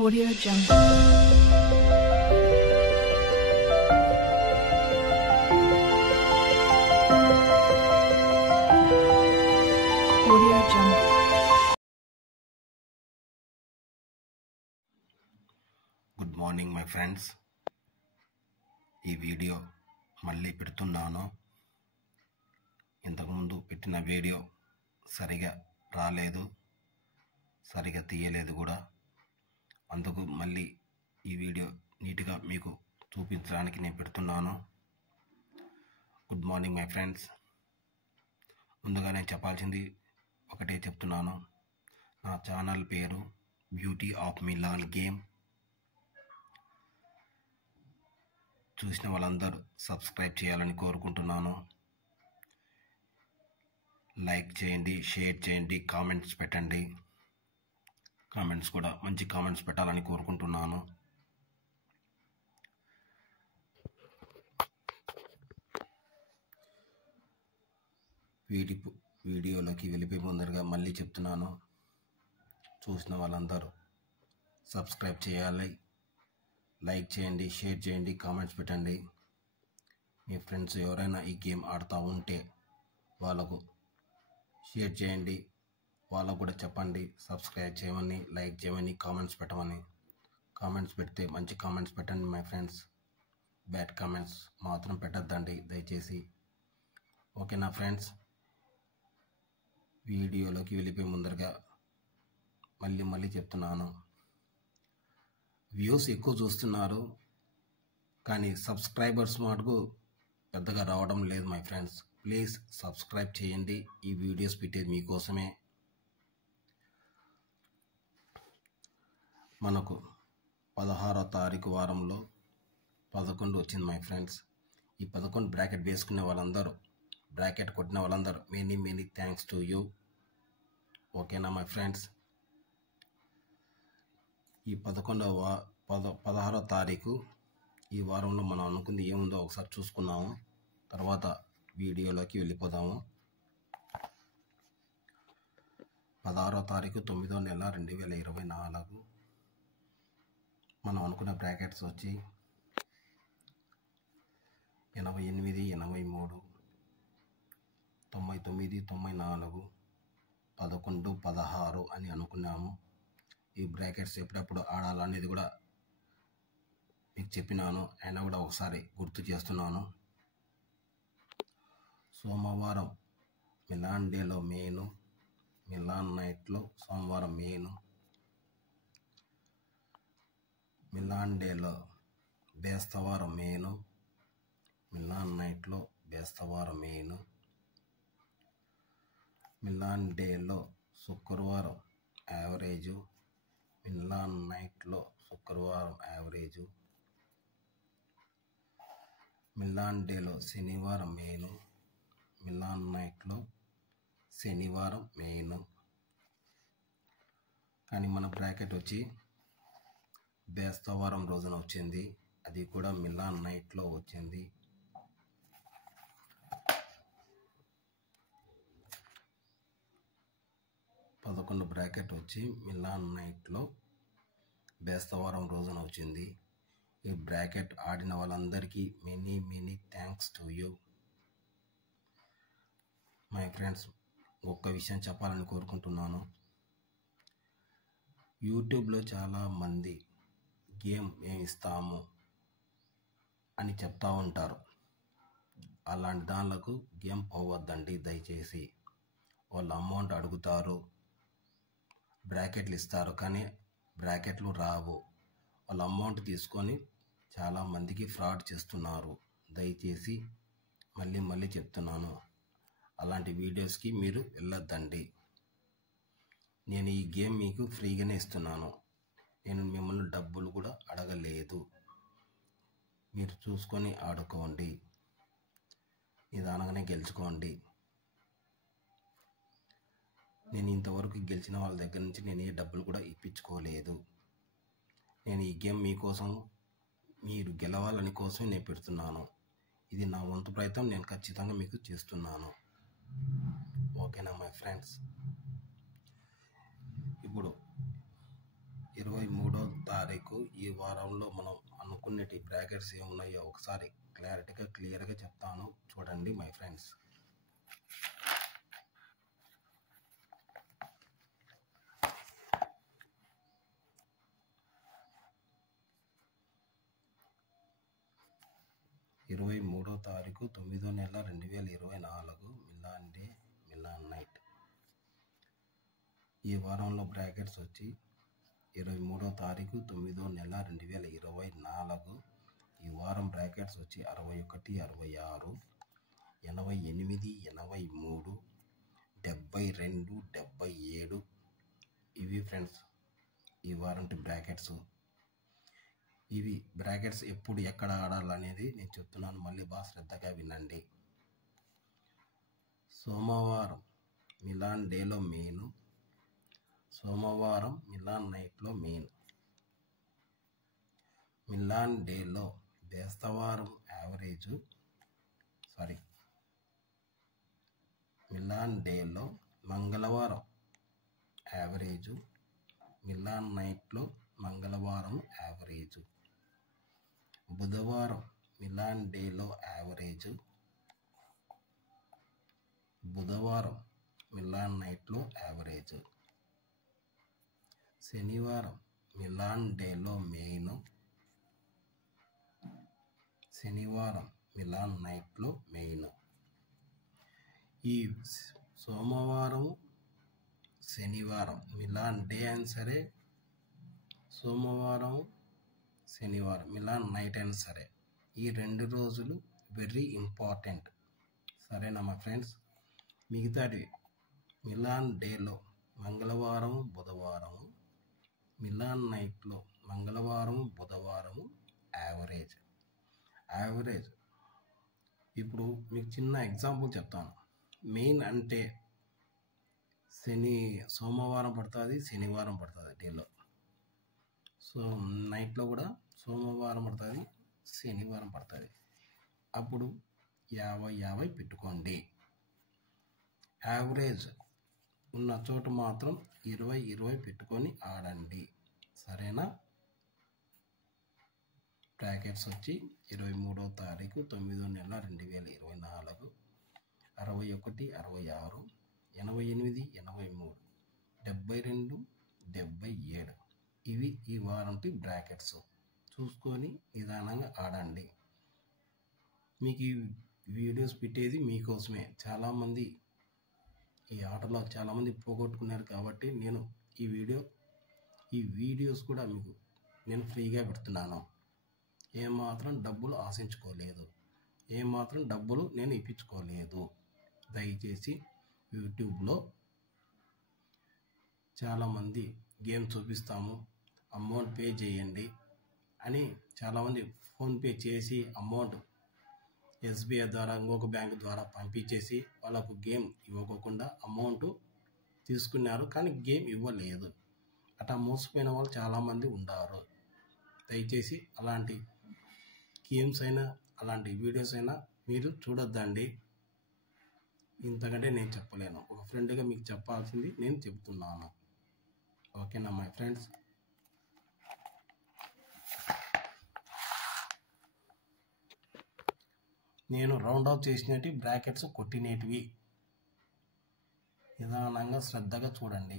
Audio Jungle. Audio Jungle. Good morning my friends. ఈ video మళ్ళీ పెడుతున్నాను. ఇంతకుముందు పెట్టిన వీడియో సరిగా రాలేదు, సరిగా తీయలేదు కూడా. అందుకు మళ్ళీ ఈ వీడియో నీట్గా మీకు చూపించడానికి నేను పెడుతున్నాను. Good morning my friends. ముందుగా నేను చెప్పాల్సింది ఒకటే చెప్తున్నాను. నా ఛానల్ పేరు బ్యూటీ ఆఫ్ మిలాన్ గేమ్. చూసిన వాళ్ళందరూ సబ్స్క్రైబ్ చేయాలని కోరుకుంటున్నాను. లైక్ చేయండి, షేర్ చేయండి, కామెంట్స్ పెట్టండి. కామెంట్స్ కూడా మంచి కామెంట్స్ పెట్టాలని కోరుకుంటున్నాను. వీడియోలోకి వెళ్ళిపోయి ముందరగా మళ్ళీ చెప్తున్నాను, చూసిన వాళ్ళందరూ సబ్స్క్రైబ్ చేయాలి, లైక్ చేయండి, షేర్ చేయండి, కామెంట్స్ పెట్టండి. మీ ఫ్రెండ్స్ ఎవరైనా ఈ గేమ్ ఆడుతూ ఉంటే వాళ్ళకు షేర్ చేయండి, వాళ్ళకు కూడా చెప్పండి సబ్స్క్రైబ్ చేయమని, లైక్ చేయమని, కామెంట్స్ పెట్టమని. కామెంట్స్ పెడితే మంచి కామెంట్స్ పెట్టండి మై ఫ్రెండ్స్. బ్యాడ్ కామెంట్స్ మాత్రం పెట్టద్దండి దయచేసి. ఓకేనా ఫ్రెండ్స్? వీడియోలోకి వెళ్ళిపోయి ముందరగా మళ్ళీ చెప్తున్నాను, వ్యూస్ ఎక్కువ చూస్తున్నారు కానీ సబ్స్క్రైబర్స్ మటుకు పెద్దగా రావడం లేదు మై ఫ్రెండ్స్. ప్లీజ్ సబ్స్క్రైబ్ చేయండి. ఈ వీడియోస్ పెట్టేది మీకోసమే. మనకు 16వ తారీఖు వారంలో 11 వచ్చింది మై ఫ్రెండ్స్. ఈ 11 బ్రాకెట్ వేసుకునే వాళ్ళందరూ, బ్రాకెట్ కొట్టిన వాళ్ళందరూ మెనీ థ్యాంక్స్ టు యూ. ఓకేనా మై ఫ్రెండ్స్? ఈ 16వ తారీఖు ఈ వారంలో మనం అనుకుంది ఏముందో ఒకసారి చూసుకున్నాము, తర్వాత వీడియోలోకి వెళ్ళిపోదాము. 16వ తారీఖు 9వ నెల 2024 మనం అనుకున్న బ్రాకెట్స్ వచ్చి 88, 83, 99, 94, 11, 16 అని అనుకున్నాము. ఈ బ్రాకెట్స్ ఎప్పుడెప్పుడు ఆడాలనేది కూడా మీకు చెప్పినాను, అయినా కూడా ఒకసారి గుర్తు చేస్తున్నాను. సోమవారం మిలాన్ డేలో మెయిన్, మిలాన్ నైట్లో సోమవారం మెయిన్, మిలాన్ డేలో బేస్తవారం మెయిన్, మిలాన్ నైట్లో బేస్తవారం మెయిన్, మిలాన్ డేలో శుక్రవారం యావరేజు, మిలాన్ నైట్లో శుక్రవారం యావరేజు, మిలాన్ డేలో శనివారం మెయిన్, మిలాన్ నైట్లో శనివారం మెయిన్. కానీ మన బ్రాకెట్ వచ్చి బేస్తవారం రోజున వచ్చింది, అది కూడా మిలాన్ నైట్లో వచ్చింది. బ్రాకెట్ వచ్చి మిలాన్ నైట్లో బేస్తవారం రోజున వచ్చింది. ఈ బ్రాకెట్ ఆడిన వాళ్ళందరికీ many thanks to you my friends. ఒక్క విషయం చెప్పాలని కోరుకుంటున్నాను. యూట్యూబ్లో చాలామంది గేమ్ మేము ఇస్తాము అని చెప్తూ ఉంటారు. అలాంటి దానిలకు గేమ్ పోవద్దండి దయచేసి. వాళ్ళు అమౌంట్ అడుగుతారు, బ్రాకెట్లు ఇస్తారు కానీ బ్రాకెట్లు రావు. వాళ్ళు అమౌంట్ తీసుకొని చాలామందికి ఫ్రాడ్ చేస్తున్నారు. దయచేసి మళ్ళీ చెప్తున్నాను, అలాంటి వీడియోస్కి మీరు వెళ్ళొద్దండి. నేను ఈ గేమ్ మీకు ఫ్రీగానే ఇస్తున్నాను, నేను మిమ్మల్ని డబ్బులు కూడా అడగలేదు. మీరు చూసుకొని ఆడుకోండి, నిదానంగానే గెలుచుకోండి. నేను ఇంతవరకు గెలిచిన వాళ్ళ దగ్గర నుంచి నేను ఏ డబ్బులు కూడా ఇప్పించుకోలేదు. నేను ఈ గేమ్ మీకోసం, మీరు గెలవాలని కోసమే నేను పెడుతున్నాను. ఇది నా వంతు ప్రయత్నం, నేను ఖచ్చితంగా మీకు చేస్తున్నాను. ఓకేనా మై ఫ్రెండ్స్? ఇప్పుడు 23వ తారీఖు. ఈ వారంలో మనం అనుకునేటి బ్రాకెట్స్ ఏమున్నాయో ఒకసారి క్లియర్గా చెప్తాను, చూడండి మై ఫ్రెండ్స్. ఇరవై 23వ తారీఖు 9వ నెల 2024 మిలాన్ డే, మిలాన్ నైట్. ఈ వారంలో బ్రాకెట్స్ వచ్చి 23వ తారీఖు 9వ నెల 2024. ఈ వారం బ్రాకెట్స్ వచ్చి 61, 66, 88, 83, 72, 77. ఇవి ఫ్రెండ్స్ ఈ వారంటి బ్రాకెట్స్. ఇవి బ్రాకెట్స్ ఎప్పుడు ఎక్కడ ఆడాలనేది నేను చెప్తున్నాను, మళ్ళీ బాగా శ్రద్ధగా వినండి. సోమవారం మిలాన్ డేలో మెయిన్, సోమవారం మిలాన్ నైట్లో మెయిన్. మిలాన్ డేలో బేస్తవారం యావరేజ్, మిలాన్ డేలో మంగళవారం యావరేజ్, మిలాన్ నైట్లో మంగళవారం యావరేజ్. బుధవారం మిలాన్ డేలో యావరేజ్, బుధవారం మిలాన్ నైట్లో యావరేజ్. శనివారం మిలాన్ డేలో మెయిన్, శనివారం మిలాన్ నైట్లో మెయిన్. ఈ సోమవారం శనివారం మిలాన్ డే అయినా సరే, సోమవారం శనివారం మిలాన్ నైట్ అయినా సరే, ఈ 2 రోజులు వెరీ ఇంపార్టెంట్. సరేనా మా ఫ్రెండ్స్? మిగతాది మిలాన్ డేలో మంగళవారం బుధవారం, మిలాన్ నైట్లో మంగళవారం బుధవారం యావరేజ్. ఇప్పుడు మీకు చిన్న ఎగ్జాంపుల్ చెప్తాను. మెయిన్ అంటే సోమవారం పడుతుంది, శనివారం పడుతుంది డేలో. సో నైట్లో కూడా సోమవారం పడుతుంది, శనివారం పడుతుంది. అప్పుడు 50-50 పెట్టుకోండి. యావరేజ్ ఉన్న చోట మాత్రం 20-20 పెట్టుకొని ఆడండి. సరేనా? బ్రాకెట్స్ వచ్చి 23వ తారీఖు 9వ నెల 2024, 61, 66, 88, 83, 72, 77. ఇవి ఈ వారంటి బ్రాకెట్స్. చూసుకొని నిదానంగా ఆడండి. మీకు ఈ వీడియోస్ పెట్టేది మీకోసమే. చాలామంది ఈ ఆటలో చాలామంది పోగొట్టుకున్నారు కాబట్టి నేను ఈ వీడియోస్ కూడా మీకు నేను ఫ్రీగా పెడుతున్నాను. ఏమాత్రం డబ్బులు ఆశించుకోలేదు, ఏమాత్రం డబ్బులు నేను ఇప్పించుకోలేదు. దయచేసి యూట్యూబ్లో చాలామంది గేమ్ చూపిస్తాము, అమౌంట్ పే చేయండి అని చాలామంది ఫోన్పే చేసి అమౌంట్ ఎస్బీఐ ద్వారా ఇంకొక బ్యాంక్ ద్వారా పంపించేసి వాళ్ళకు గేమ్ ఇవ్వకుండా అమౌంట్ తీసుకున్నారు, కానీ గేమ్ ఇవ్వలేదు. అట్లా మోసపోయిన వాళ్ళు చాలామంది ఉన్నారు. దయచేసి అలాంటి గేమ్స్ అయినా అలాంటి వీడియోస్ అయినా మీరు చూడొద్దండి. ఇంతకంటే నేను చెప్పలేను. ఒక ఫ్రెండ్గా మీకు చెప్పాల్సింది నేను చెప్తున్నాను. ఓకేనా మై ఫ్రెండ్స్? నేను రౌండ్ ఆఫ్ చేసినట్టు బ్రాకెట్స్ కొట్టినేటివి నిదానంగా శ్రద్ధగా చూడండి.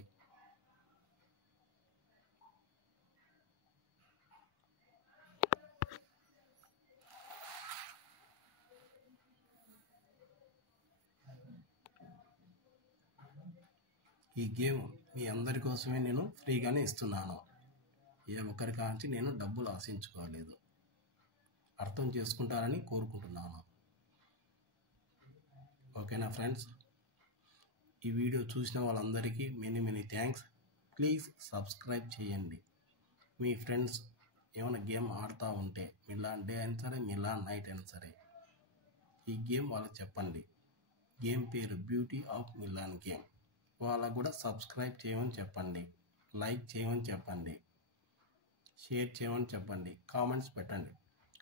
ఈ గేమ్ మీ అందరి కోసమే నేను ఫ్రీగానే ఇస్తున్నాను. ఏ ఒక్కరి కాంచి నేను డబ్బులు ఆశించుకోలేదు. అర్థం చేసుకుంటారని కోరుకుంటున్నాను. ఓకేనా ఫ్రెండ్స్? ఈ వీడియో చూసిన వాళ్ళందరికీ మెనీ థ్యాంక్స్. ప్లీజ్ సబ్స్క్రైబ్ చేయండి. మీ ఫ్రెండ్స్ ఏమైనా గేమ్ ఆడుతూ ఉంటే మిలాన్ డే అయినా సరే, మిలాన్ నైట్ అయినా సరే, ఈ గేమ్ వాళ్ళకి చెప్పండి. గేమ్ పేరు బ్యూటీ ఆఫ్ మిలాన్ గేమ్. వాళ్ళకు కూడా సబ్స్క్రైబ్ చేయమని చెప్పండి, లైక్ చేయమని చెప్పండి, షేర్ చేయమని చెప్పండి, కామెంట్స్ పెట్టండి.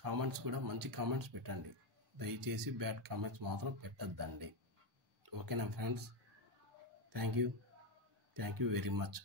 కామెంట్స్ కూడా మంచి కామెంట్స్ పెట్టండి. దయచేసి బ్యాడ్ కామెంట్స్ మాత్రం పెట్టద్దండి. ఓకేనా friends? Thank you very much.